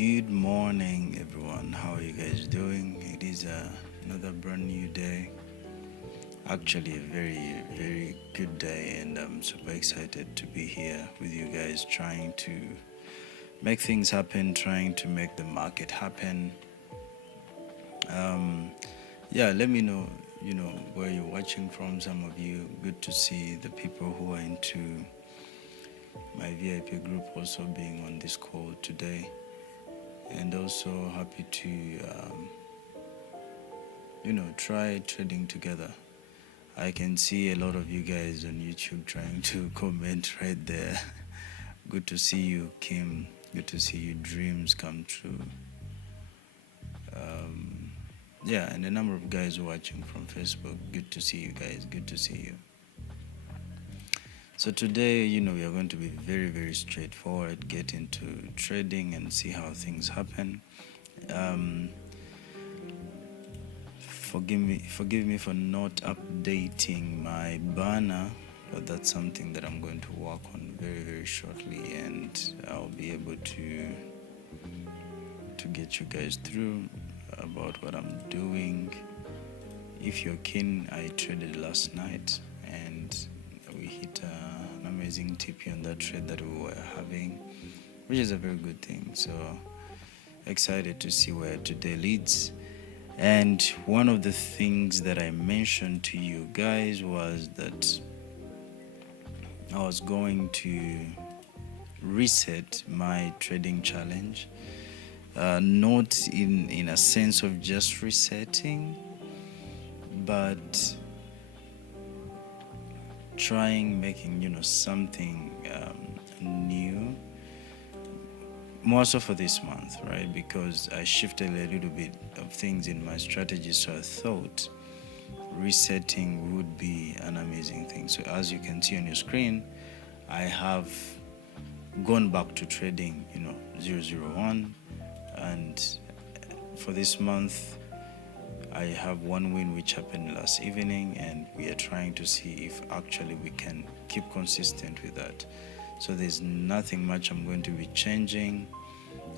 Good morning, everyone. How are you guys doing? It is another brand new day. Actually, a very, very good day, and I'm super excited to be here with you guys, trying to make things happen, trying to make the market happen. Um, yeah, let me know, where you're watching from. Some of you, good to see the people who are into my VIP group also being on this call today, and also happy to try trading together. I can see a lot of you guys on YouTube trying to comment right there. Good to see you, Kim. Good to see you. Dreams come true. Um, yeah, and a number of guys watching from Facebook. Good to see you guys. Good to see you. So today, we are going to be very, very straightforward, get into trading and see how things happen. Um, forgive me for not updating my banner, but that's something that I'm going to work on very, very shortly, and I'll be able to get you guys through about what I'm doing. If you're keen, I traded last night and we hit an amazing TP on that trade that we were having, which is a very good thing. So excited to see where today leads. And one of the things that I mentioned to you guys was that I was going to reset my trading challenge, not in a sense of just resetting, but making something new, more so for this month, right? Because I shifted a little bit of things in my strategy, so I thought resetting would be an amazing thing. So as you can see on your screen, I have gone back to trading 001, and for this month I have one win which happened last evening, and we are trying to see if actually we can keep consistent with that. So there's nothing much I'm going to be changing.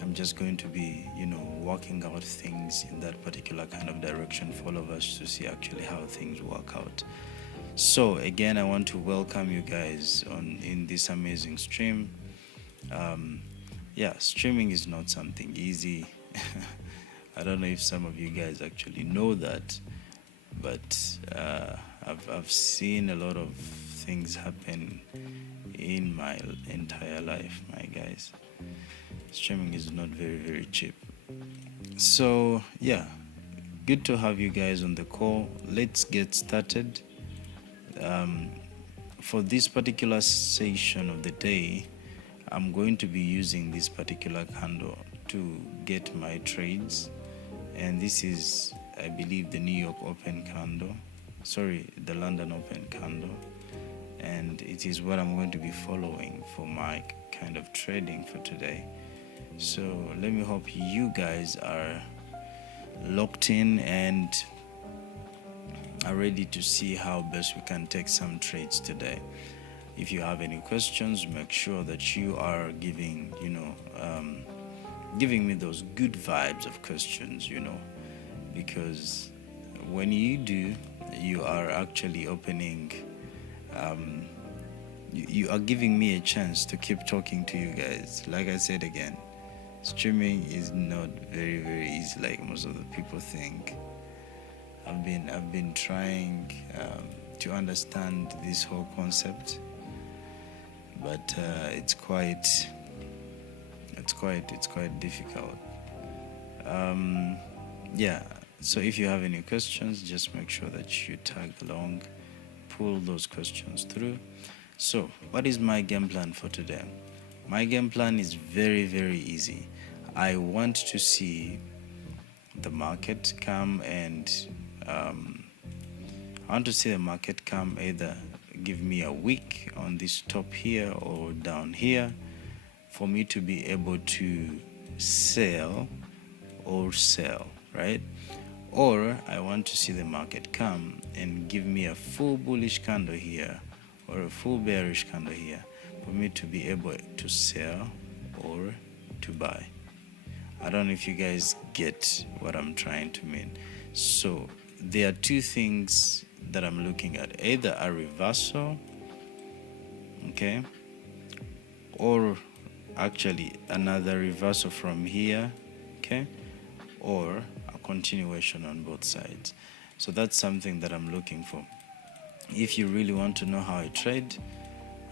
I'm just going to be, working out things in that particular kind of direction for all of us to see actually how things work out. So again, I want to welcome you guys in this amazing stream. Streaming is not something easy. I don't know if some of you guys actually know that, but I've seen a lot of things happen in my entire life, my guys. Streaming is not very, very cheap. So yeah, good to have you guys on the call. Let's get started. For this particular session of the day, I'm going to be using this particular candle to get my trades, and this is, I believe, the New York Open candle, the London Open candle, and it is what I'm going to be following for my kind of trading for today. So let me hope you guys are locked in and are ready to see how best we can take some trades today. If you have any questions, make sure that you are giving me those good vibes of questions, because when you do, you are actually opening, you are giving me a chance to keep talking to you guys. Like I said again, streaming is not very, very easy like most of the people think. I've been trying to understand this whole concept, but it's quite difficult. So if you have any questions, just make sure that you tag along, pull those questions through. So what is my game plan for today? My game plan is very, very easy. I want to see the market come and I want to see the market come, either give me a wick on this top here or down here, for me to be able to sell or sell, right? Or I want to see the market come and give me a full bullish candle here or a full bearish candle here, for me to be able to sell or to buy. I don't know if you guys get what I'm trying to mean. So there are two things that I'm looking at, either a reversal, okay, or actually another reversal from here, okay, or a continuation on both sides. So that's something that I'm looking for. If you really want to know how I trade,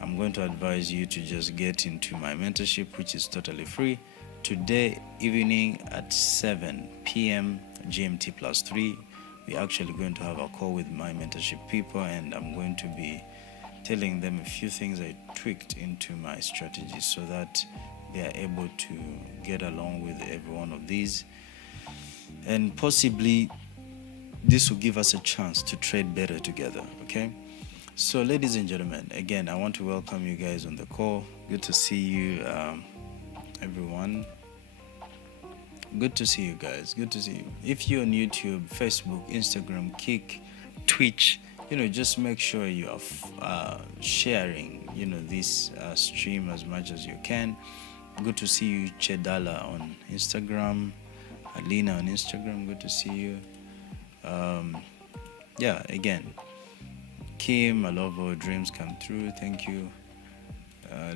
I'm going to advise you to just get into my mentorship, which is totally free. Today evening at 7 p.m. GMT plus 3, we're actually going to have a call with my mentorship people, and I'm going to be telling them a few things I tweaked into my strategy so that they are able to get along with every one of these, and possibly this will give us a chance to trade better together. Okay, so ladies and gentlemen, again, I want to welcome you guys on the call. Good to see you, everyone. Good to see you guys. Good to see you. If you're on YouTube, Facebook, Instagram, Kick, Twitch, just make sure you are sharing, this stream as much as you can. Good to see you, Chedala on Instagram, Alina on Instagram. Good to see you. Again, Kim, I love our dreams come true. Thank you.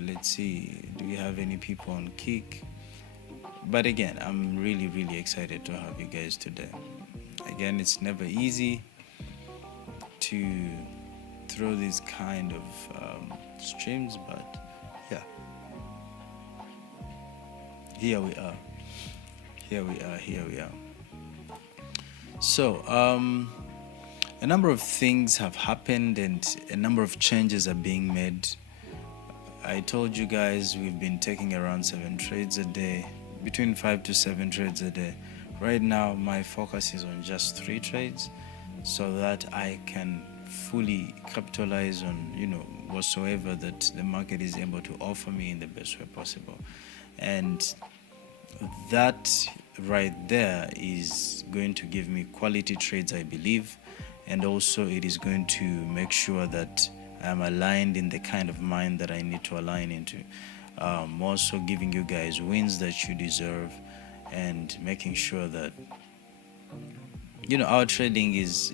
Let's see. Do we have any people on Kick? But again, I'm really, really excited to have you guys today. Again, it's never easy to throw these kind of streams, but yeah, here we are. So, a number of things have happened and a number of changes are being made. I told you guys we've been taking around 7 trades a day, between 5 to 7 trades a day. Right now, my focus is on just 3 trades so that I can fully capitalize on, whatsoever that the market is able to offer me in the best way possible. And that right there is going to give me quality trades, I believe, and also it is going to make sure that I'm aligned in the kind of mind that I need to align into. Also giving you guys wins that you deserve, and making sure that our trading is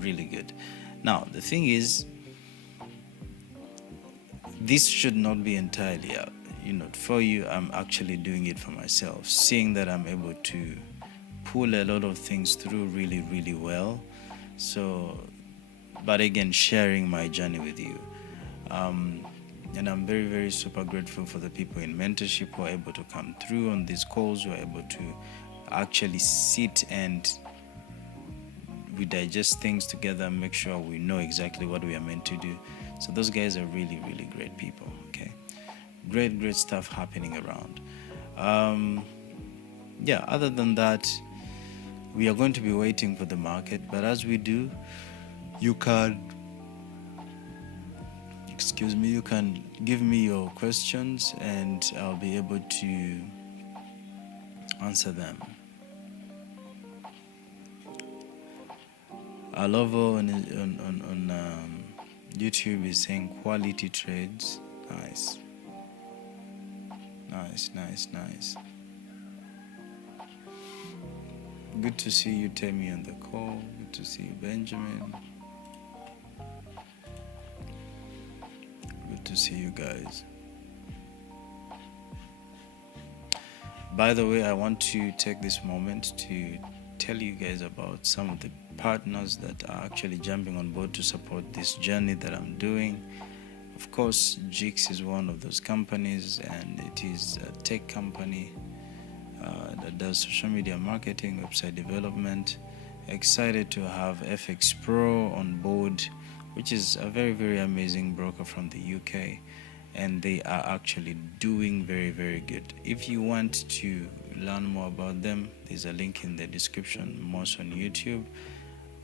really good. Now the thing is, this should not be entirely out, for you. I'm actually doing it for myself, seeing that I'm able to pull a lot of things through really, really well. So, but again, sharing my journey with you. And I'm very, very super grateful for the people in mentorship who are able to come through on these calls, who are able to actually sit and we digest things together and make sure we know exactly what we are meant to do. So those guys are really, really great people. Okay, great stuff happening around. Other than that, we are going to be waiting for the market, but as we do, you can give me your questions and I'll be able to answer them. Alovo on YouTube is saying quality trades. Nice. Good to see you, Temi, on the call. Good to see you, Benjamin. Good to see you guys. By the way, I want to take this moment to tell you guys about some of the partners that are actually jumping on board to support this journey that I'm doing. Of course, Jix is one of those companies, and it is a tech company that does social media marketing, website development. Excited to have FX Pro on board, which is a very, very amazing broker from the UK, and they are actually doing very, very good. If you want to learn more about them, there's a link in the description, most on YouTube,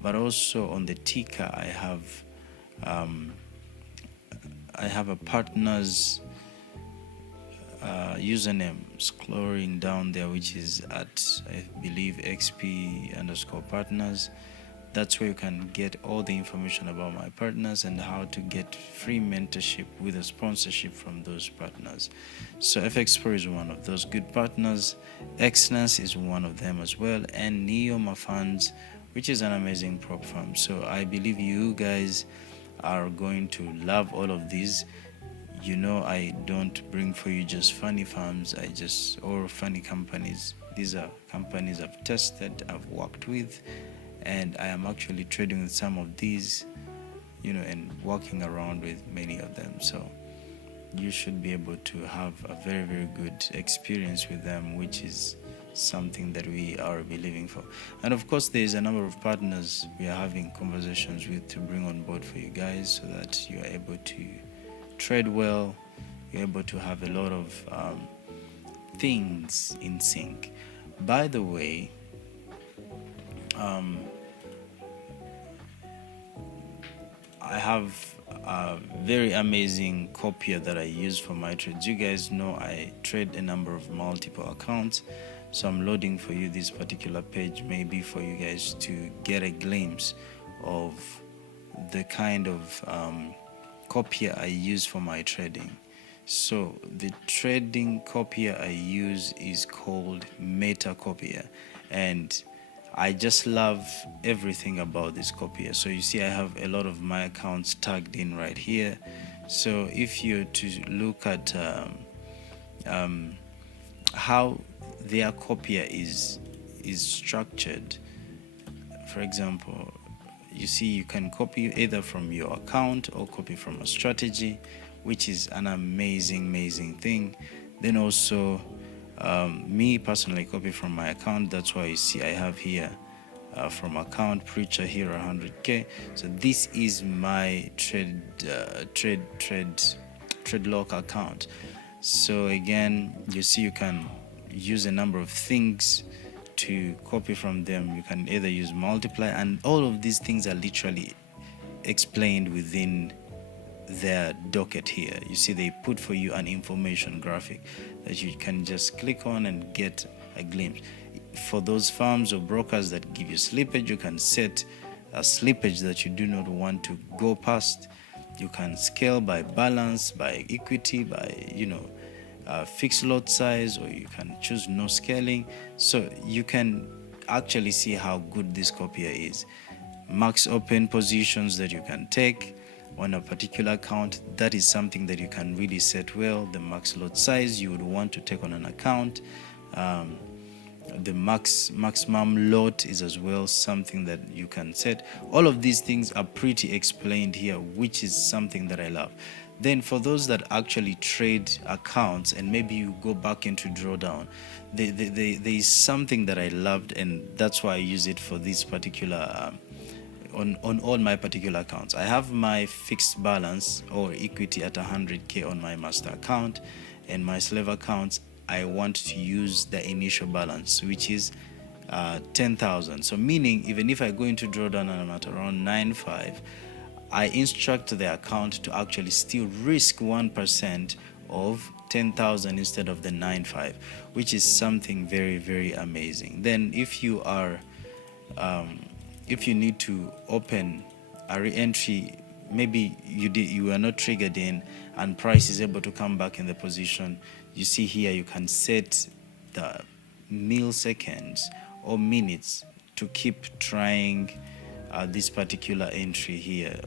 but also on the ticker I have a partner's username scrolling down there, which is at, I believe, XP_partners. That's where you can get all the information about my partners and how to get free mentorship with a sponsorship from those partners. So FX Pro is one of those good partners. Exness is one of them as well, and Neoma Funds, which is an amazing prop firm. So I believe you guys are going to love all of these. I don't bring for you just funny firms, or funny companies. These are companies I've tested, I've worked with, and I am actually trading with some of these, and walking around with many of them. So you should be able to have a very, very good experience with them, which is something that we are believing for. And of course, there's a number of partners we are having conversations with to bring on board for you guys, so that you are able to trade well, you're able to have a lot of things in sync. By the way, I have a very amazing copier that I use for my trades. You guys know I trade a number of multiple accounts, so I'm loading for you this particular page, maybe for you guys to get a glimpse of the kind of copier I use for my trading. So the trading copier I use is called Meta Copier, and I just love everything about this copier. So you see I have a lot of my accounts tagged in right here. So if you're to look at how their copier is structured, for example, you see you can copy either from your account or copy from a strategy, which is an amazing thing. Then also me personally copy from my account. That's why you see I have here from account preacher here 100k. So this is my trade lock account. So again, you see you can use a number of things to copy from them. You can either use multiply, and all of these things are literally explained within their docket here. You see they put for you an information graphic that you can just click on and get a glimpse. For those firms or brokers that give you slippage, you can set a slippage that you do not want to go past. You can scale by balance, by equity, by fixed lot size, or you can choose no scaling. So you can actually see how good this copier is. Max open positions that you can take on a particular account, that is something that you can really set well. The max lot size you would want to take on an account, the maximum lot is as well something that you can set. All of these things are pretty explained here, which is something that I love. Then for those that actually trade accounts and maybe you go back into drawdown, there is something that I loved, and that's why I use it for this particular on all my particular accounts. I have my fixed balance or equity at 100k on my master account, and my slave accounts I want to use the initial balance, which is 10,000. So meaning even if I go into drawdown and I'm at around 9.5, I instruct the account to actually still risk 1% of 10,000 instead of the 9.5, which is something very, very amazing. Then if you are if you need to open a re-entry, maybe you are not triggered in and price is able to come back in the position, you see here you can set the milliseconds or minutes to keep trying this particular entry here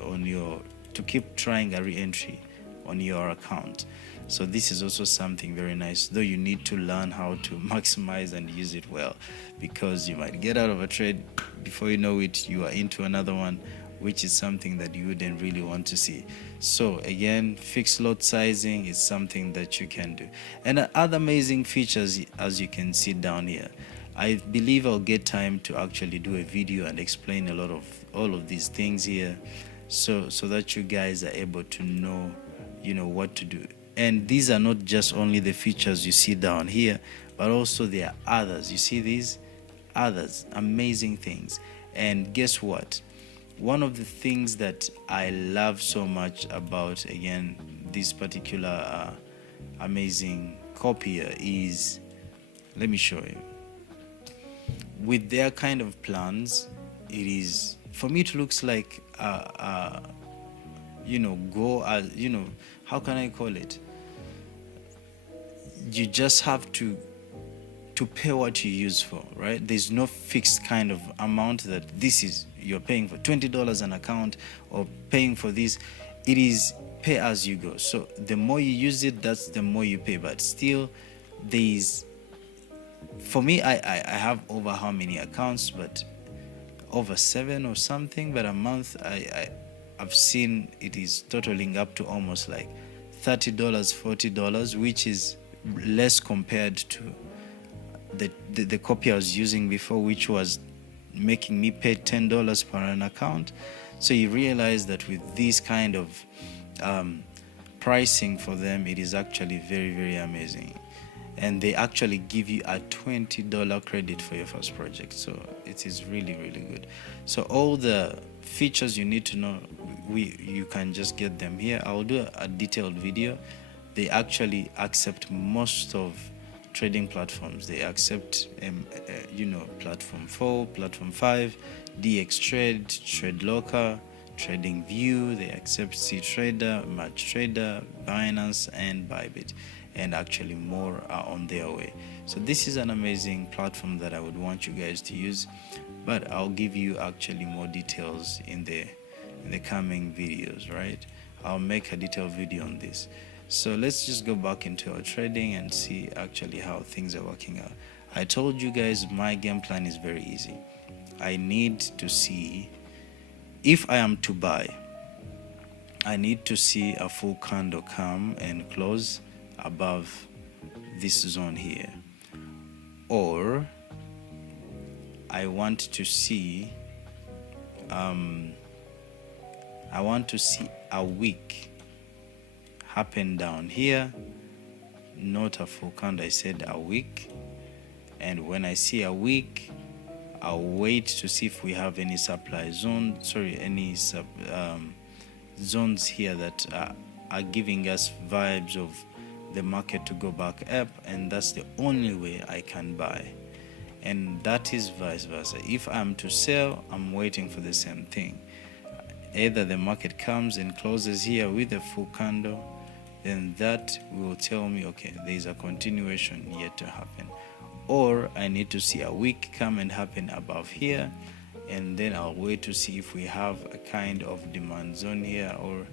to keep trying a re-entry on your account. So this is also something very nice, though you need to learn how to maximize and use it well, because you might get out of a trade, before you know it you are into another one, which is something that you wouldn't really want to see. So again, fixed lot sizing is something that you can do, and other amazing features as you can see down here. I believe I'll get time to actually do a video and explain a lot of all of these things here, so that you guys are able to know what to do. And these are not just only the features you see down here, but also there are others. You see these others amazing things. And guess what? One of the things that I love so much about, again, this particular amazing copier is, let me show you. With their kind of plans, it is for me it looks like go as how can I call it, you just have to pay what you use for, right? There's no fixed kind of amount that this is you're paying for $20 an account or paying for this. It is pay as you go. So the more you use it, that's the more you pay. But still, there's, for me, I have over how many accounts, but over 7 or something. But a month, I've seen it is totaling up to almost like $30, $40, which is less compared to the copy I was using before, which was making me pay $10 per an account. So you realize that with this kind of pricing for them, it is actually very, very amazing. And they actually give you a $20 credit for your first project. So it is really, really good. So all the features you need to know, you can just get them here. I'll do a detailed video. They actually accept most of trading platforms. They accept platform 4, platform 5, DX Trade, Trade Locker, Trading View. They accept CTrader, Match Trader, Binance, and Bybit, and actually more are on their way. So this is an amazing platform that I would want you guys to use, but I'll give you actually more details in the coming videos, right? I'll make a detailed video on this. So let's just go back into our trading and see actually how things are working out. I told you guys my game plan is very easy. I need to see, if I am to buy, I need to see a full candle come and close above this zone here, or I want to see a wick happen down here, not a full candle, I said a wick. And when I see a wick, I'll wait to see if we have any supply zone, any zones here that are giving us vibes of the market to go back up, and that's the only way I can buy. And that is vice versa. If I'm to sell, I'm waiting for the same thing. Either the market comes and closes here with a full candle, then that will tell me, okay, there's a continuation yet to happen. Or I need to see a wick come and happen above here, and then I'll wait to see if we have a kind of demand zone here, or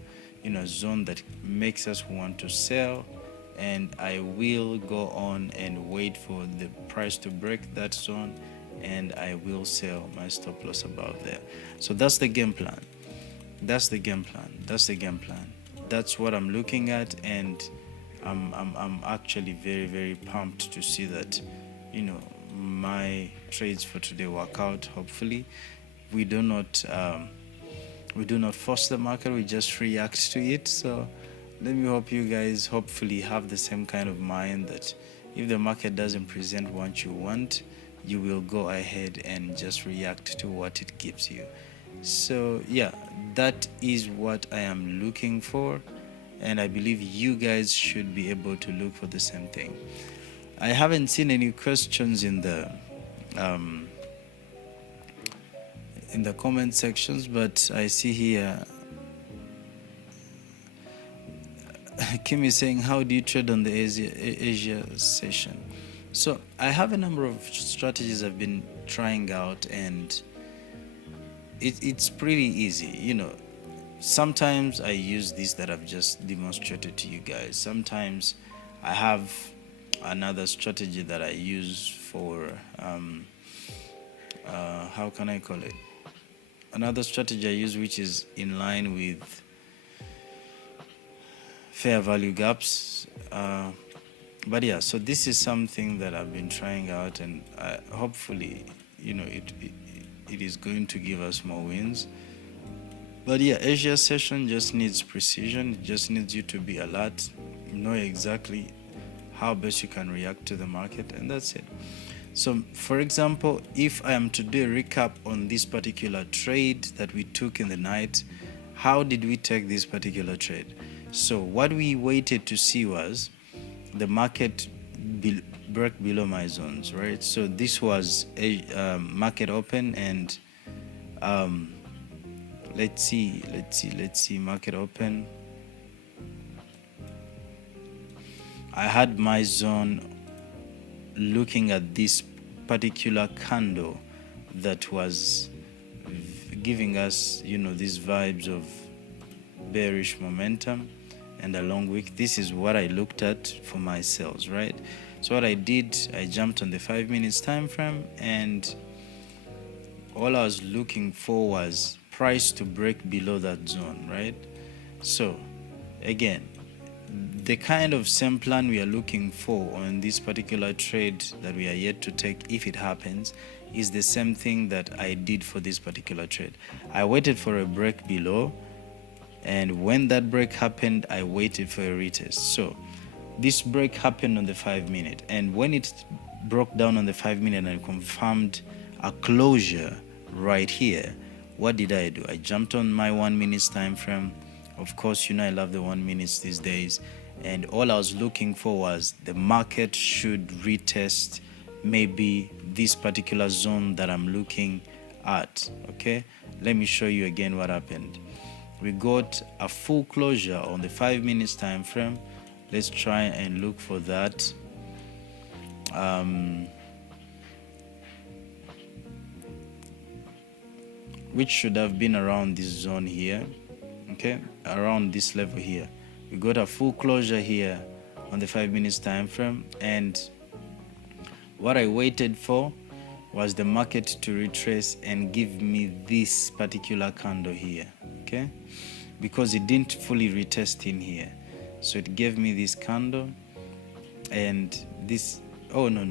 zone that makes us want to sell, and I will go on and wait for the price to break that zone, and I will sell my stop loss above there. So that's the game plan. That's the game plan. That's what I'm looking at, and I'm actually very, very pumped to see that my trades for today work out. Hopefully we do not force the market, we just react to it. So let me hope you guys hopefully have the same kind of mind, that if the market doesn't present what you want, you will go ahead and just react to what it gives you. So yeah, that is what I am looking for, and I believe you guys should be able to look for the same thing. I haven't seen any questions in the comment sections, but I see here Kim is saying, how do you trade on the Asia session? So I have a number of strategies I've been trying out, and it's pretty easy. Sometimes I use this that I've just demonstrated to you guys. Sometimes I have another strategy that I use for how can I call it? Another strategy I use which is in line with fair value gaps. But yeah, so this is something that I've been trying out, and hopefully, it is going to give us more wins. But yeah, Asia session just needs precision. It just needs you to be alert, know exactly how best you can react to the market, and that's it. So for example, if I am to do a recap on this particular trade that we took in the night, how did we take this particular trade? So what we waited to see was the market broke below my zones, right? So this was a market open, and let's see market open. I had my zone looking at this particular candle that was giving us, these vibes of bearish momentum, and along with this is what I looked at for my sales, right? So what I did, I jumped on the 5 minutes time frame, and all I was looking for was price to break below that zone, right? So again, the kind of same plan we are looking for on this particular trade that we are yet to take, if it happens, is the same thing that I did for this particular trade. I waited for a break below, and when that break happened, I waited for a retest. So this break happened on the 5 minute, and when it broke down on the 5 minute and confirmed a closure right here, what did I do? I jumped on my 1 minute time frame. Of course, I love the 1 minute these days, and all I was looking for was the market should retest maybe this particular zone that I'm looking at. Okay, let me show you again what happened. We got a full closure on the 5 minutes time frame. Let's try and look for that. Which should have been around this zone here. Okay, around this level here. We got a full closure here on the 5 minutes time frame, and what I waited for was the market to retrace and give me this particular candle here. Okay, because it didn't fully retest in here, so it gave me this candle, and this, oh no,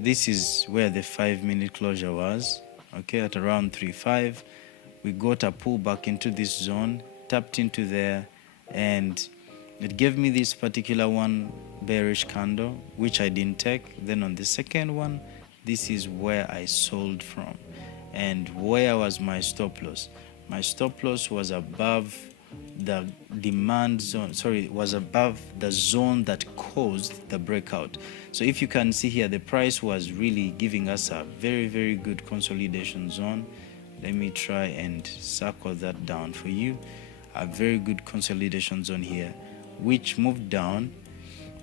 this is where the 5 minute closure was. Okay, at around 3.5, we got a pullback into this zone, tapped into there, and it gave me this particular one bearish candle, which I didn't take. Then on the second one, this is where I sold from. And where was my stop loss? My stop loss was above the demand zone, was above the zone that caused the breakout. So if you can see here, the price was really giving us a very, very good consolidation zone. Let me try and circle that down for you. A very good consolidation zone here, which moved down,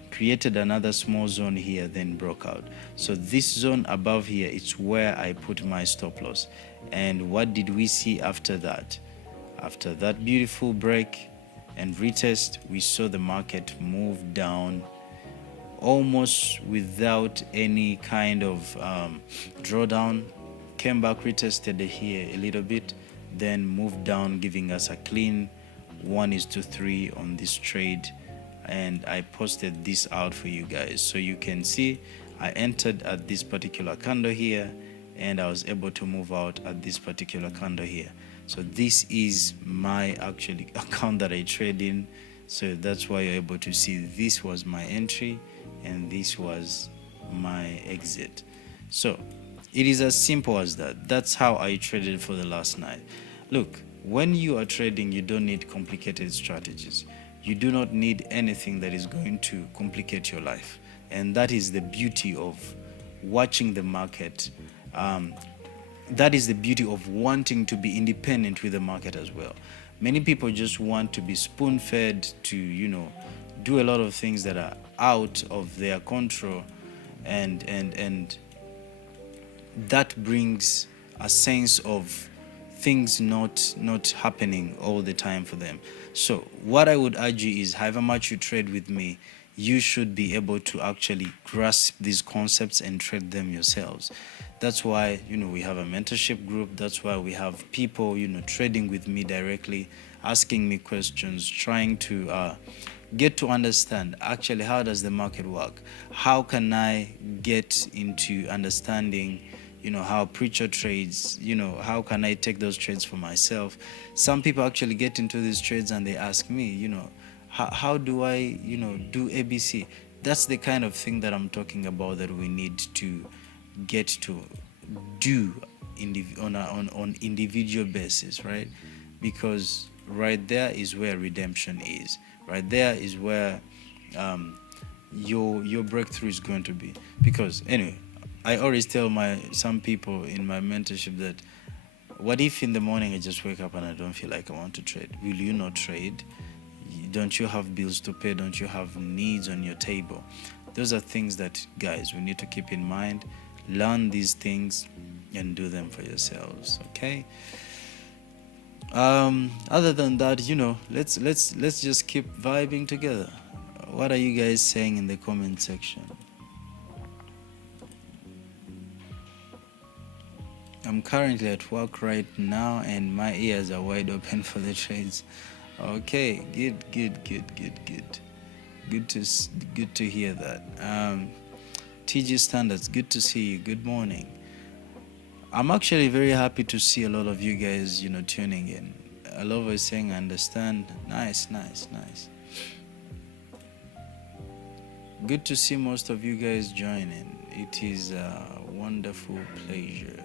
created another small zone here, then broke out. So this zone above here, it's where I put my stop loss. And what did we see after that? After that beautiful break and retest, we saw the market move down almost without any kind of drawdown. Came back, retested here a little bit, then moved down, giving us a clean 1:3 on this trade. And I posted this out for you guys, so you can see I entered at this particular candle here, and I was able to move out at this particular candle here. So this is my actually account that I trade in. So that's why you're able to see this was my entry and this was my exit. So it is as simple as that. That's how I traded for the last night. Look, when you are trading, you don't need complicated strategies. You do not need anything that is going to complicate your life. And that is the beauty of watching the market. That is the beauty of wanting to be independent with the market as well. Many people just want to be spoon-fed to, do a lot of things that are out of their control, and that brings a sense of things not happening all the time for them. So what I would urge you is, however much you trade with me, you should be able to actually grasp these concepts and trade them yourselves. That's why, we have a mentorship group. That's why we have people, trading with me directly, asking me questions, trying to get to understand actually how does the market work? How can I get into understanding, how preacher trades, how can I take those trades for myself? Some people actually get into these trades and they ask me, how do I, do ABC? That's the kind of thing that I'm talking about, that we need to get to do on individual basis, right? Because right there is where redemption is. Right there is where your breakthrough is going to be. Because anyway, I always tell some people in my mentorship that What if in the morning I just wake up and I don't feel like I want to trade? Will you not trade? Don't you have bills to pay? Don't you have needs on your table? Those are things that, guys, we need to keep in mind. Learn these things and do them for yourselves, okay? Other than that, let's just keep vibing together. What are you guys saying in the comment section? I'm currently at work right now and my ears are wide open for the trades. Okay, good. Good to hear that. TG Standards, good to see you. Good morning. I'm actually very happy to see a lot of you guys, tuning in. I love what saying, I understand. Nice. Good to see most of you guys joining. It is a wonderful pleasure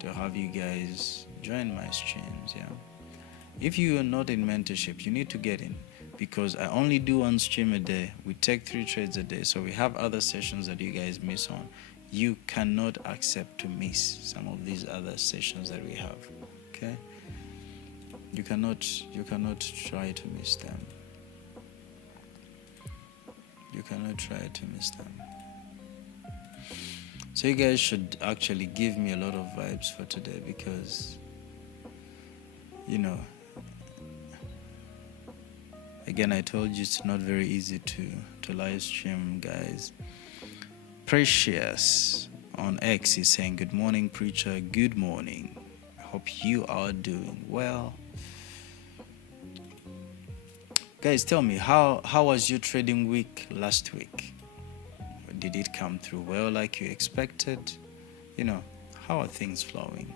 to have you guys join my streams, yeah. If you are not in mentorship, you need to get in, because I only do one stream a day. We take 3 trades a day, so we have other sessions that you guys miss on. You cannot accept to miss some of these other sessions that we have, okay? You cannot try to miss them. You cannot try to miss them. So you guys should actually give me a lot of vibes for today, because again, I told you it's not very easy to live stream, guys. Precious on X is saying, good morning, preacher. Good morning. I hope you are doing well. Guys, tell me, how was your trading week last week? Did it come through well like you expected? How are things flowing?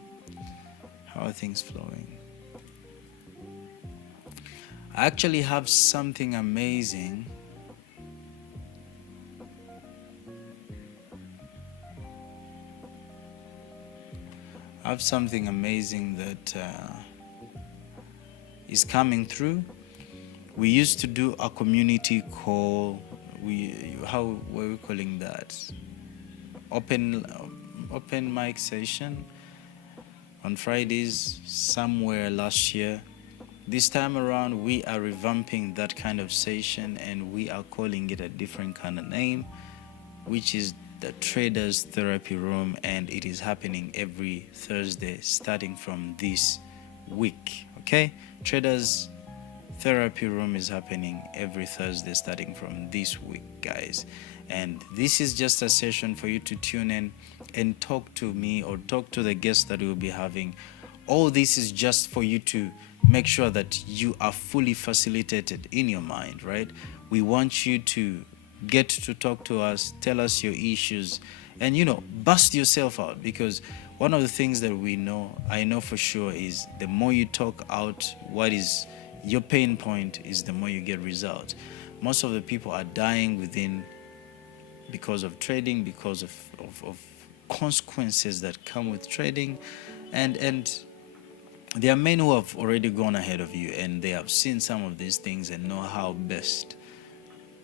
I actually have something amazing. That is coming through. We used to do a community call. How were we calling that? Open mic session on Fridays somewhere last year. This time around, we are revamping that kind of session, and we are calling it a different kind of name, which is the Traders Therapy Room, and it is happening every Thursday starting from this week, okay? Traders Therapy Room is happening every Thursday starting from this week, guys. And this is just a session for you to tune in and talk to me or talk to the guests that we'll be having. All this is just for you to make sure that you are fully facilitated in your mind, right? We want you to get to talk to us, tell us your issues, and bust yourself out, because one of the things that I know for sure, is the more you talk out what is your pain point, is the more you get results. Most of the people are dying within because of trading, because of consequences that come with trading, and there are men who have already gone ahead of you, and they have seen some of these things and know how best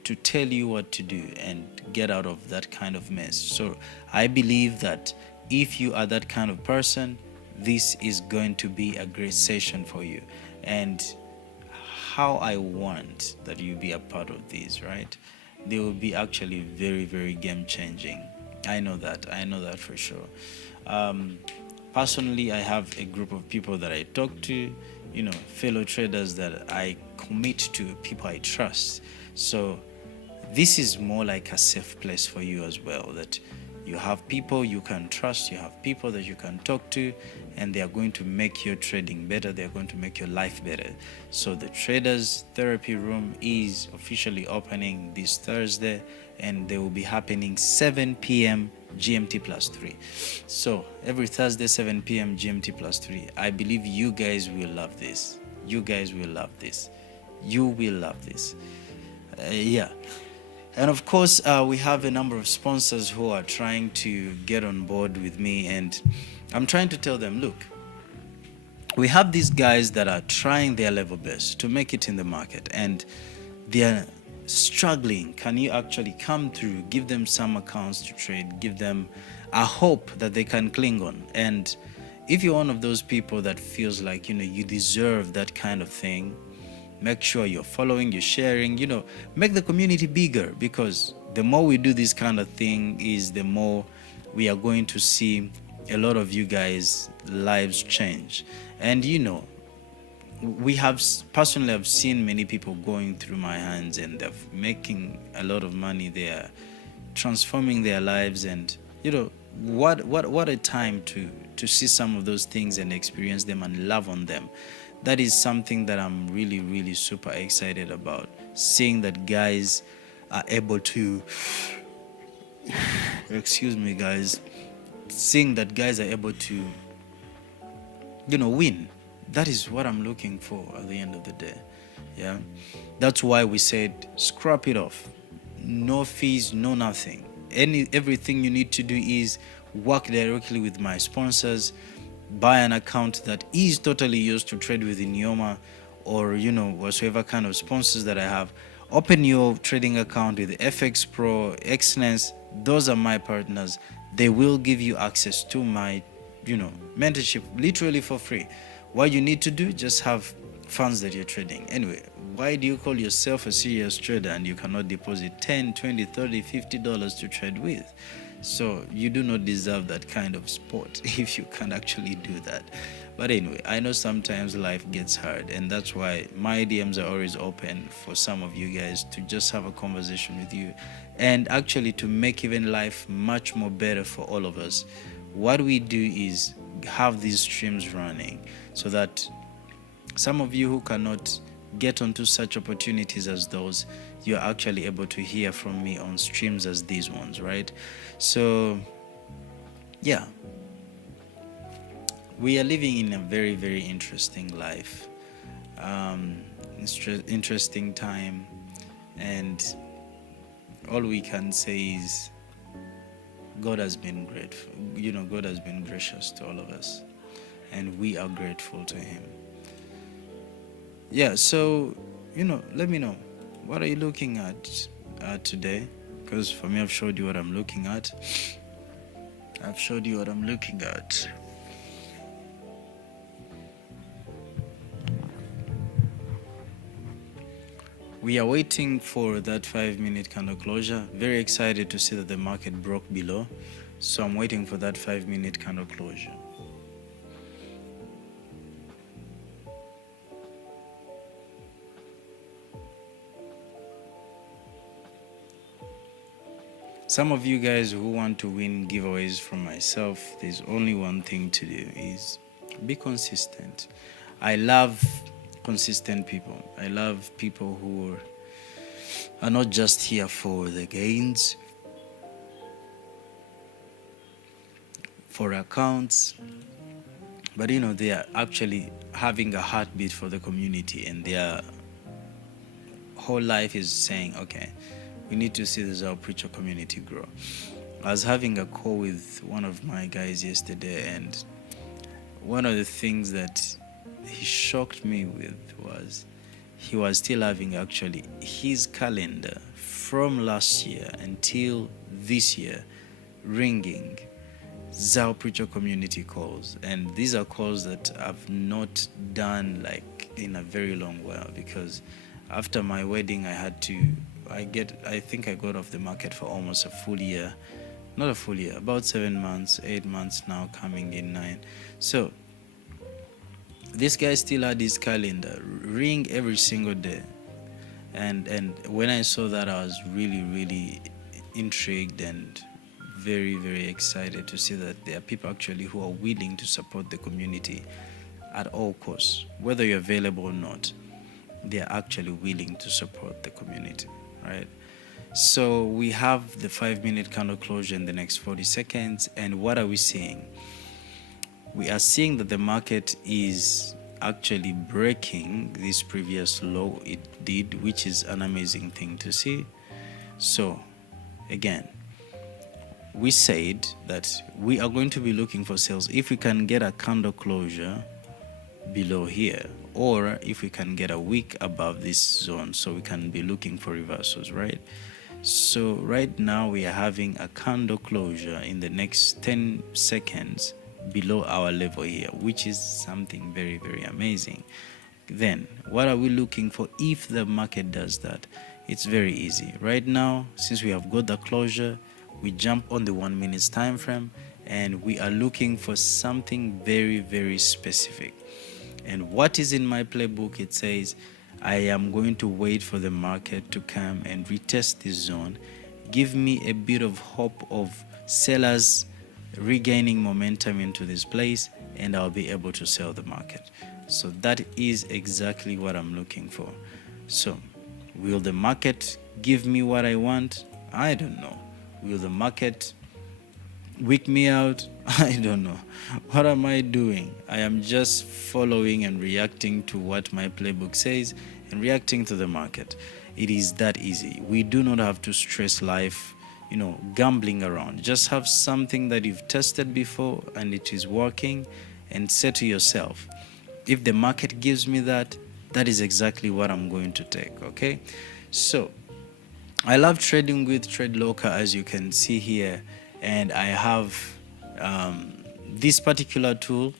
to tell you what to do and get out of that kind of mess. So I believe that if you are that kind of person, this is going to be a great session for you. And how I want that you be a part of these, right? They will be actually very, very game changing. I know that for sure. Personally, I have a group of people that I talk to, fellow traders that I commit to, people I trust. So this is more like a safe place for you as well, that you have people you can trust, you have people that you can talk to, and they are going to make your trading better, they are going to make your life better. So the Traders Therapy Room is officially opening this Thursday, and they will be happening 7 p.m. GMT plus 3. So every Thursday, 7 p.m. GMT plus 3. I believe you guys will love this. You will love this. Yeah. And of course, we have a number of sponsors who are trying to get on board with me, and I'm trying to tell them, look, we have these guys that are trying their level best to make it in the market, and they're struggling. Can you actually come through, give them some accounts to trade, give them a hope that they can cling on? And if you're one of those people that feels like, you deserve that kind of thing, make sure you're following, you're sharing, make the community bigger, because the more we do this kind of thing is the more we are going to see a lot of you guys' lives change. And we have personally, I've seen many people going through my hands and they're making a lot of money. They're transforming their lives, and what a time to see some of those things and experience them and love on them. That is something that I'm really, really super excited about, seeing that guys are able to excuse me guys, seeing that guys are able to win. That is what I'm looking for at the end of the day. Yeah, that's why we said scrap it off. No fees, no nothing. Everything you need to do is work directly with my sponsors, buy an account that is totally used to trade with Inyoma, or whatsoever kind of sponsors that I have. Open your trading account with FX Pro, Xness. Those are my partners. They will give you access to my mentorship literally for free. What you need to do, just have funds that you're trading. Anyway, why do you call yourself a serious trader and you cannot deposit $10, $20, $30, $50 to trade with? So you do not deserve that kind of sport if you can actually do that. But anyway, I know sometimes life gets hard, and that's why my DMs are always open for some of you guys to just have a conversation with you, and actually to make even life much more better for all of us. What we do is have these streams running so that some of you who cannot get onto such opportunities as those, you're actually able to hear from me on streams as these ones, right? So yeah, we are living in a very, very interesting life, interesting time, and all we can say is God has been grateful. God has been gracious to all of us, and we are grateful to him. Yeah, so let me know, what are you looking at today? Because for me, I've showed you what I'm looking at. We are waiting for that 5-minute candle closure. Very excited to see that the market broke below. So I'm waiting for that 5-minute candle closure. Some of you guys who want to win giveaways from myself, there's only one thing to do, is be consistent. I love consistent people. I love people who are not just here for the gains, for accounts, but they are actually having a heartbeat for the community, and their whole life is saying, okay, we need to see this our preacher community grow. I was having a call with one of my guys yesterday, and one of the things that he shocked me with was he was still having actually his calendar from last year until this year ringing Zao Preacher community calls. And these are calls that I've not done like in a very long while, because after my wedding I think I got off the market for almost a full year. Not a full year, about 7 months, 8 months now, coming in 9. So this guy still had his calendar ring every single day. And when I saw that, I was really, really intrigued and very, very excited to see that there are people actually who are willing to support the community at all costs. Whether you're available or not, they are actually willing to support the community, right? So we have the 5-minute candle closure in the next 40 seconds. And what are we seeing? We are seeing that the market is actually breaking this previous low it did, which is an amazing thing to see. So again, we said that we are going to be looking for sales if we can get a candle closure below here, or if we can get a wick above this zone, so we can be looking for reversals, right? So right now we are having a candle closure in the next 10 seconds below our level here, which is something very, very amazing. Then what are we looking for if the market does that? It's very easy. Right now, since we have got the closure, we jump on the 1 minute time frame and we are looking for something very, very specific. And what is in my playbook? It says I am going to wait for the market to come and retest this zone, give me a bit of hope of sellers regaining momentum into this place, and I'll be able to sell the market. So that is exactly what I'm looking for. So will the market give me what I want? I don't know. Will the market weak me out? I don't know. What am I doing? I am just following and reacting to what my playbook says and reacting to the market. It is that easy. We do not have to stress life, gambling around. Just have something that you've tested before and it is working, and say to yourself, if the market gives me that, that is exactly what I'm going to take, okay? So I love trading with TradeLocker, as you can see here, and I have this particular tool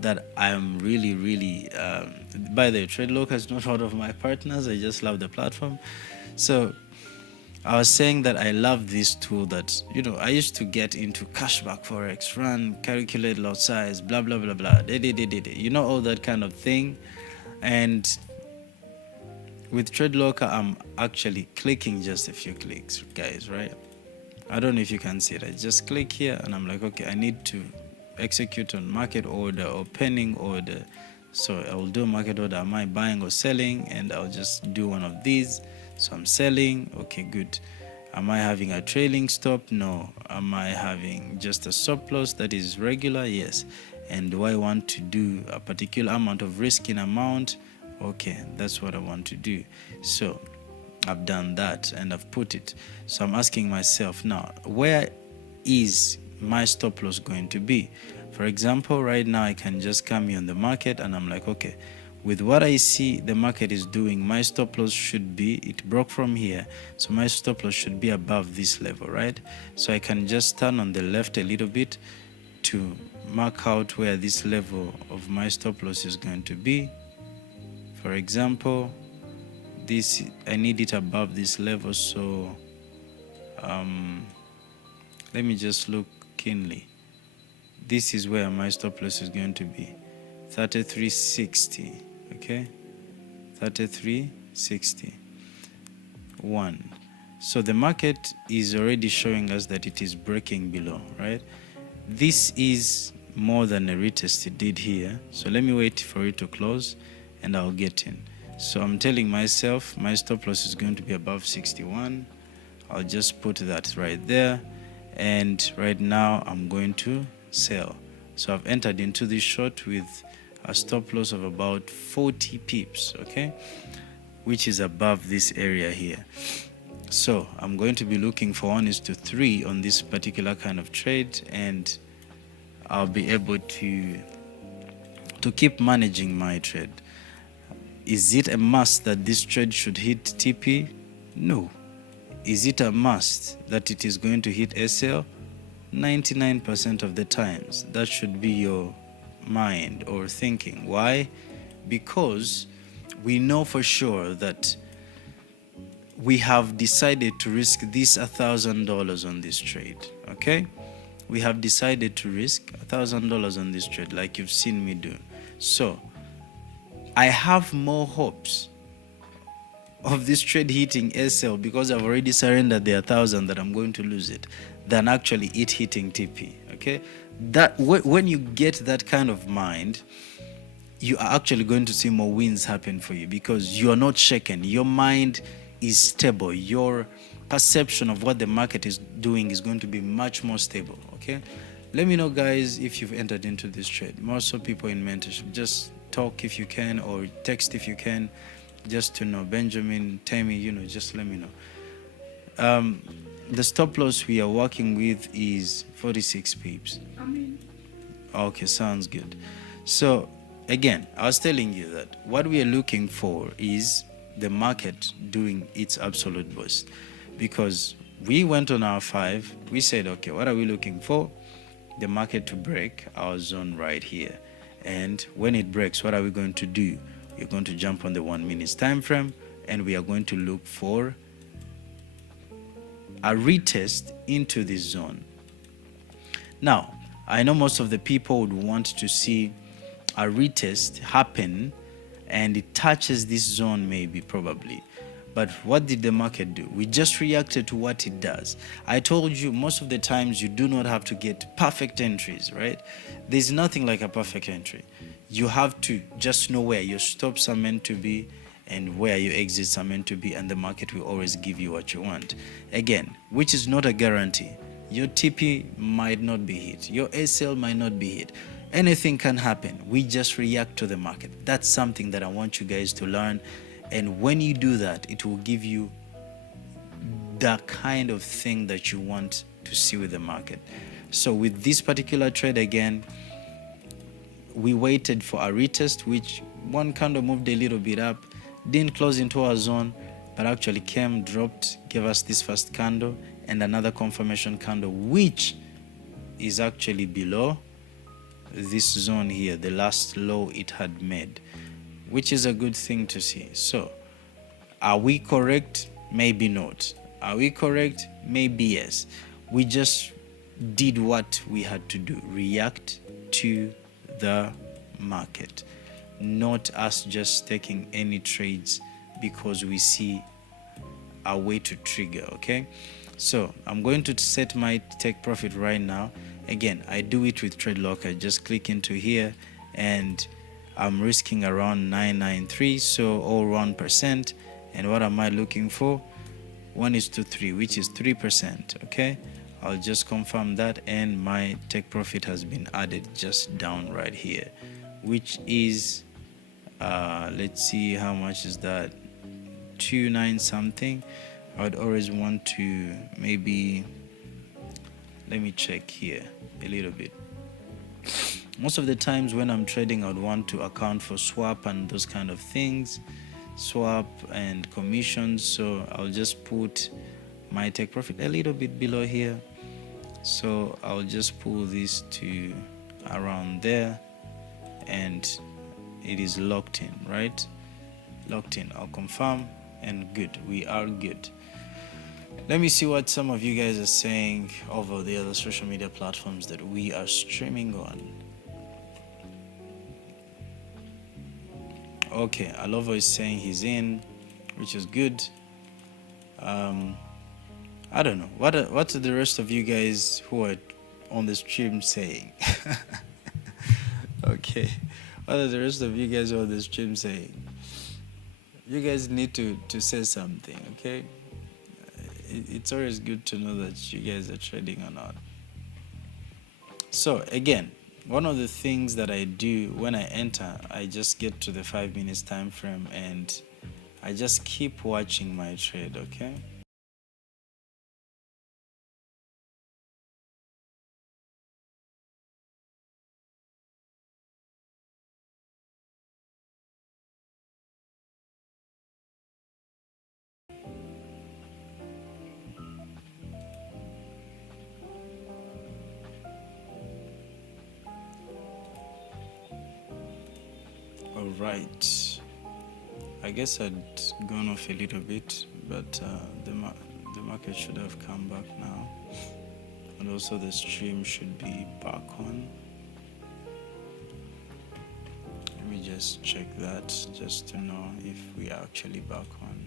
that I'm really, by the way, TradeLocker is not one of my partners. I just love the platform. So I was saying that I love this tool that, I used to get into cashback forex, run, calculate lot size, blah, blah, blah, blah, all that kind of thing. And with TradeLocker, I'm actually clicking just a few clicks, guys, right? I don't know if you can see it. I just click here and I'm like, okay, I need to execute on market order or pending order. So I will do market order. Am I buying or selling? And I'll just do one of these. So I'm selling. Okay, good. Am I having a trailing stop? No. Am I having just a stop loss that is regular? Yes. And do I want to do a particular amount of risk in amount? Okay, that's what I want to do. So I've done that and I've put it. So I'm asking myself now, where is my stop loss going to be? For example, right now I can just come here on the market and I'm like, okay, with what I see the market is doing, my stop loss should be, it broke from here, so my stop loss should be above this level, right? So I can just turn on the left a little bit to mark out where this level of my stop loss is going to be. For example, this, I need it above this level, so let me just look keenly. This is where my stop loss is going to be, 33.60. Okay, 33.60. 1. So the market is already showing us that it is breaking below, right? This is more than a retest it did here. So let me wait for it to close and I'll get in. So I'm telling myself my stop loss is going to be above 61. I'll just put that right there. And right now I'm going to sell. So I've entered into this short with a stop loss of about 40 pips, okay, which is above this area here. So I'm going to be looking for 1:3 on this particular kind of trade, and I'll be able to keep managing my trade. Is it a must that this trade should hit TP? No. Is it a must that it is going to hit SL? 99% of the times. That should be your mind or thinking. Why? Because we know for sure that we have decided to risk this $1,000 on this trade. Okay, we have decided to risk $1,000 on this trade, like you've seen me do. So I have more hopes of this trade hitting SL because I've already surrendered the 1,000 that I'm going to lose it, than actually it hitting TP. Okay, that when you get that kind of mind, you are actually going to see more wins happen for you because you are not shaken. Your mind is stable. Your perception of what the market is doing is going to be much more stable. Okay, let me know, guys, if you've entered into this trade. Most of people in mentorship, just talk if you can or text if you can, just to know. Benjamin, Tammy, just let me know. The stop loss we are working with is 46 pips. Okay, sounds good. So again, I was telling you that what we are looking for is the market doing its absolute best, because we went on our 5. We said, okay, what are we looking for? the market to break our zone right here. And when it breaks, what are we going to do? We're going to jump on the 1 minute time frame, and we are going to look for a retest into this zone. Now, I know most of the people would want to see a retest happen and it touches this zone, maybe, probably. But what did the market do? We just reacted to what it does. I told you most of the times you do not have to get perfect entries, right? There's nothing like a perfect entry. You have to just know where your stops are meant to be and where your exits are meant to be, and the market will always give you what you want. Again, which is not a guarantee. Your TP might not be hit. Your SL might not be hit. Anything can happen. We just react to the market. That's something that I want you guys to learn. And when you do that, it will give you the kind of thing that you want to see with the market. So with this particular trade, again, we waited for a retest, which one candle moved a little bit up, didn't close into our zone, but actually came, dropped, gave us this first candle and another confirmation candle, which is actually below this zone here, the last low it had made, which is a good thing to see. So are we correct? Maybe not. Are we correct? Maybe yes. We just did what we had to do, react to the market, not us just taking any trades because we see a way to trigger. Okay, so I'm going to set my take profit right now. Again, I do it with trade lock. I just click into here and I'm risking around 993, so all 1%. And what am I looking for? 1:3, which is 3%. Okay, I'll just confirm that, and my take profit has been added just down right here, which is let's see, how much is that? 29 something. I'd always want to maybe, let me check here a little bit. Most of the times when I'm trading, I'd want to account for swap and those kind of things, swap and commissions. So I'll just put my take profit a little bit below here. So I'll just pull this to around there, and it is locked in, right? Locked in. I'll confirm, and good. We are good. Let me see what some of you guys are saying over the other social media platforms that we are streaming on. Okay, Alovo is saying he's in, which is good. I don't know. What are the rest of you guys who are on the stream saying? Okay. What are the rest of you guys who are on the stream saying? You guys need to say something, okay? It's always good to know that you guys are trading or not. So again, one of the things that I do when I enter, I just get to the 5 minutes time frame and I just keep watching my trade, okay? All right. I guess I'd gone off a little bit, but the market should have come back now, and also the stream should be back on. Let me just check that just to know if we are actually back on.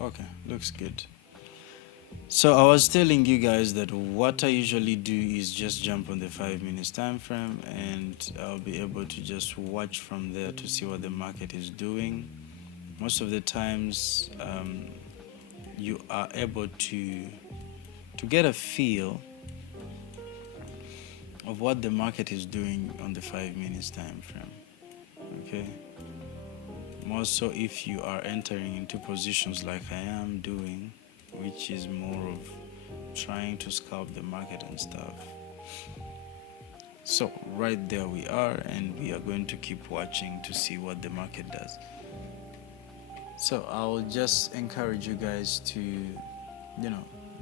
Okay, looks good. So I was telling you guys that what I usually do is just jump on the 5 minutes time frame, and I'll be able to just watch from there to see what the market is doing. Most of the times you are able to get a feel of what the market is doing on the 5 minutes time frame. Okay, more so if you are entering into positions like I am doing, which is more of trying to scalp the market and stuff. So right there we are, and we are going to keep watching to see what the market does. So I'll just encourage you guys to,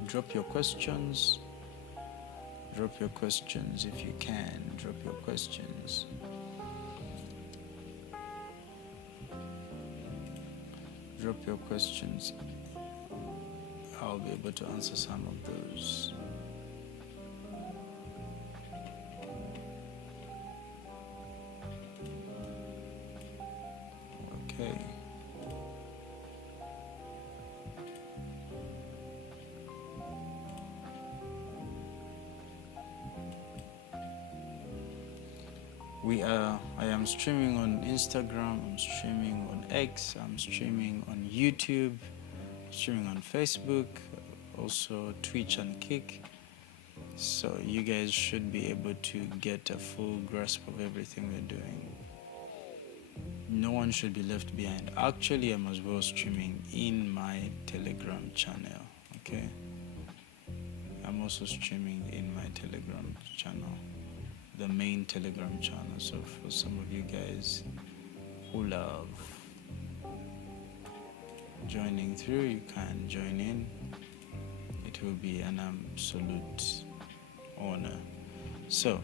drop your questions. Drop your questions if you can. Drop your questions. Drop your questions. I'll be able to answer some of those. Okay. I am streaming on Instagram, I'm streaming on X, I'm streaming on YouTube, streaming on Facebook, also Twitch and Kick. So you guys should be able to get a full grasp of everything we're doing. No one should be left behind. Actually, I'm as well streaming in my Telegram channel, okay? I'm also streaming in my Telegram channel, the main Telegram channel. So for some of you guys who love joining through, you can join in. It will be an absolute honor. So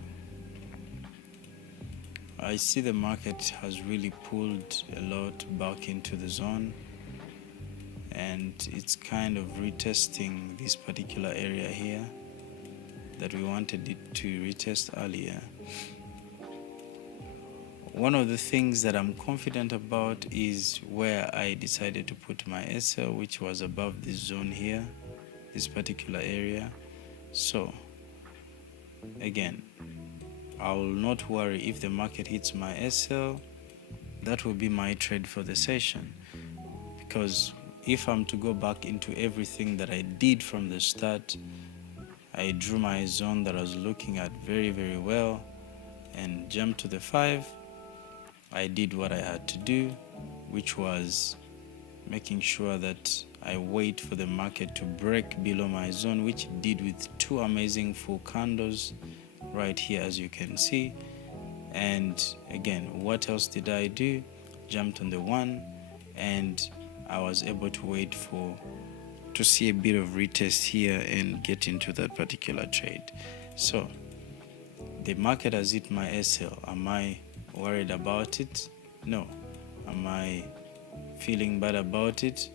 I see the market has really pulled a lot back into the zone, and it's kind of retesting this particular area here that we wanted it to retest earlier. One of the things that I'm confident about is where I decided to put my SL, which was above this zone here, this particular area. So again, I will not worry if the market hits my SL. That will be my trade for the session, because if I'm to go back into everything that I did from the start, I drew my zone that I was looking at very, very well and jumped to the 5. I did what I had to do, which was making sure that I wait for the market to break below my zone, which it did with 2 amazing full candles right here, as you can see. And again, what else did I do? Jumped on the 1, and I was able to wait to see a bit of retest here and get into that particular trade. So the market has hit my SL. Am I worried about it? No. Am I feeling bad about it?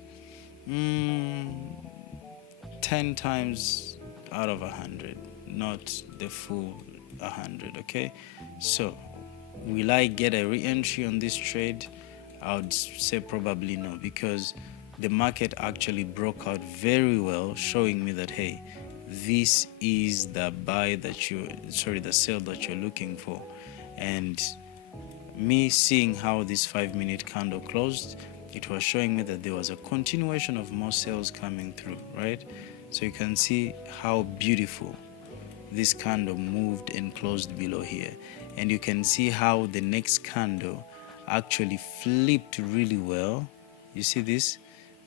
10 times out of 100, not the full 100. Okay, so will I get a re-entry on this trade? I would say probably no, because the market actually broke out very well, showing me that, hey, this is the the sell that you're looking for. And me seeing how this 5-minute candle closed, it was showing me that there was a continuation of more sales coming through, right? So you can see how beautiful this candle moved and closed below here. And you can see how the next candle actually flipped really well. You see this?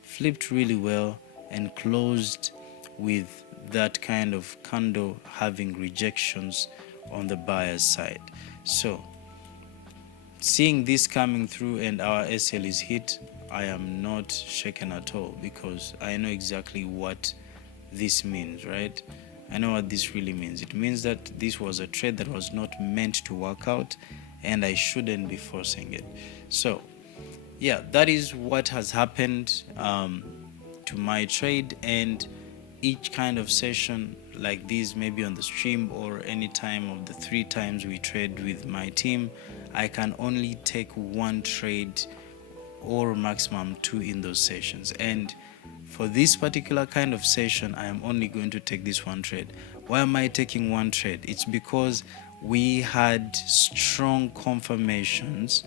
Flipped really well and closed with that kind of candle having rejections on the buyer's side. So seeing this coming through and our SL is hit, I am not shaken at all, because I know exactly what this means, right? I know what this really means. It means that this was a trade that was not meant to work out, and I shouldn't be forcing it. So yeah, that is what has happened to my trade. And each kind of session like this, maybe on the stream or any time of the 3 times we trade with my team, I can only take 1 trade or maximum 2 in those sessions. And for this particular kind of session, I am only going to take this 1 trade. Why am I taking 1 trade? It's because we had strong confirmations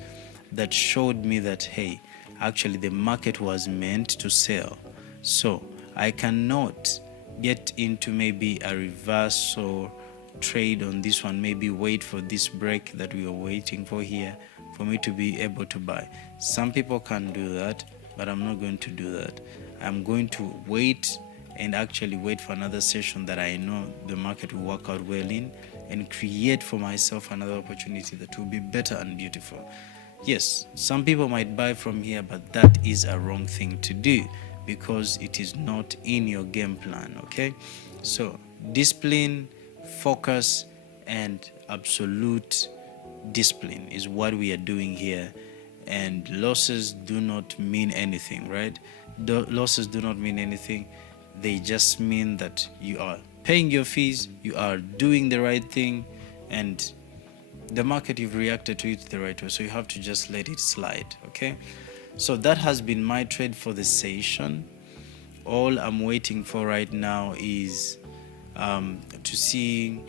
that showed me that, hey, actually the market was meant to sell. So I cannot get into maybe a reversal trade on this one, maybe wait for this break that we are waiting for here for me to be able to buy. Some people can do that, but I'm not going to do that. I'm going to wait and actually wait for another session that I know the market will work out well in, and create for myself another opportunity that will be better and beautiful. Yes, some people might buy from here, but that is a wrong thing to do because it is not in your game plan. Okay, so discipline, focus, and absolute discipline is what we are doing here. And losses do not mean anything, right? The losses do not mean anything. They just mean that you are paying your fees, you are doing the right thing, and the market, you've reacted to it the right way, so you have to just let it slide. Okay, so that has been my trade for the session. All I'm waiting for right now is to see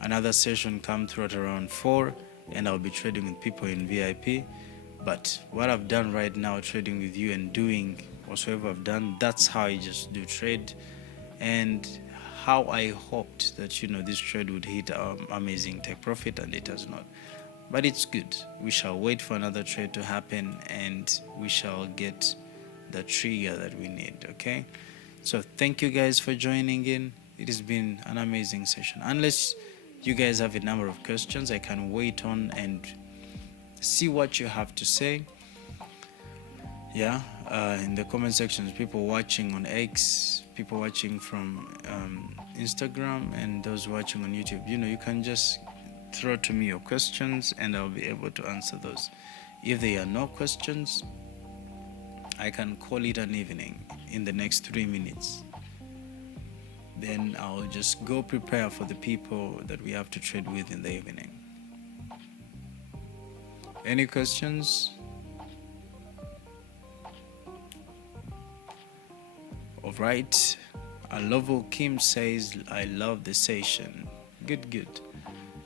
another session come through at around 4, and I'll be trading with people in VIP. But what I've done right now, trading with you and doing whatsoever I've done, that's how I just do trade, and how I hoped that this trade would hit amazing take profit, and it has not. But it's good. We shall wait for another trade to happen, and we shall get the trigger that we need. Okay, so thank you guys for joining in. It has been an amazing session. Unless you guys have a number of questions, I can wait on and see what you have to say. Yeah, in the comment sections, people watching on X, people watching from Instagram, and those watching on YouTube, you can just throw to me your questions and I'll be able to answer those. If there are no questions, I can call it an evening in the next 3 minutes. Then I'll just go prepare for the people that we have to trade with in the evening. Any questions? All right. Alovo Kim says, I love the session. Good.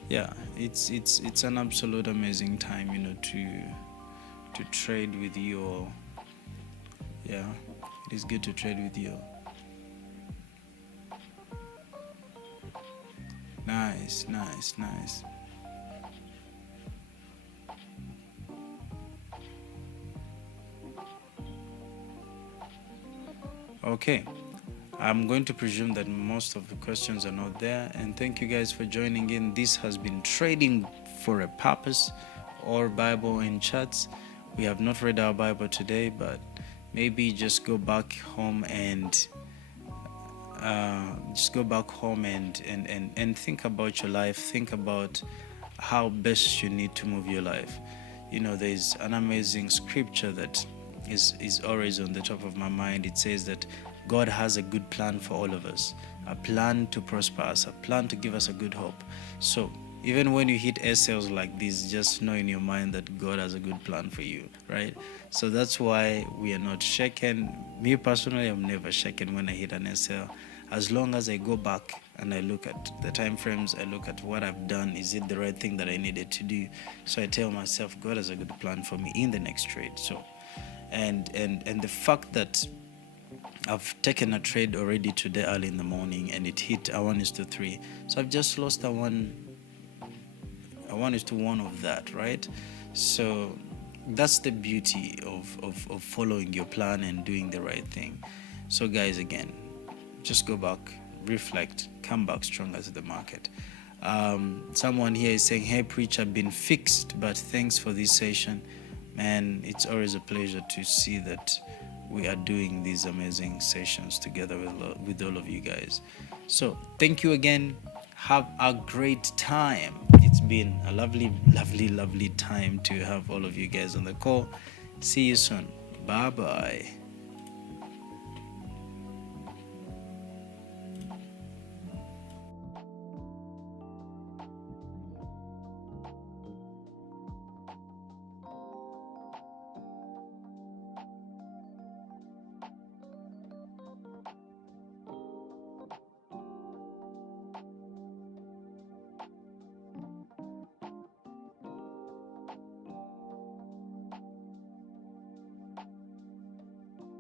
Yeah, it's an absolute amazing time, to trade with you all. Yeah, it is good to trade with you. Nice. Okay, I'm going to presume that most of the questions are not there, and thank you guys for joining in. This has been Trading for a Purpose, or Bible in Chats. We have not read our Bible today, but maybe just go back home and think about your life. Think about how best you need to move your life. There's an amazing scripture that is always on the top of my mind. It says that God has a good plan for all of us, a plan to prosper us, a plan to give us a good hope. So even when you hit sales like this, just know in your mind that God has a good plan for you, right? So that's why we are not shaken. Me personally, I'm never shaken when I hit an SL. As long as I go back and I look at the time frames, I look at what I've done, is it the right thing that I needed to do? So I tell myself, God has a good plan for me in the next trade. So and the fact that I've taken a trade already today early in the morning and it hit a 1:3, so I've just lost a 1:1 of that, right? So that's the beauty of following your plan and doing the right thing. So guys, again, just go back, reflect, come back stronger to the market. Someone here is saying, hey preacher, I've been fixed, but thanks for this session. Man, it's always a pleasure to see that we are doing these amazing sessions together with all of you guys. So thank you again. Have a great time. It's been a lovely time to have all of you guys on the call. See you soon. Bye-bye.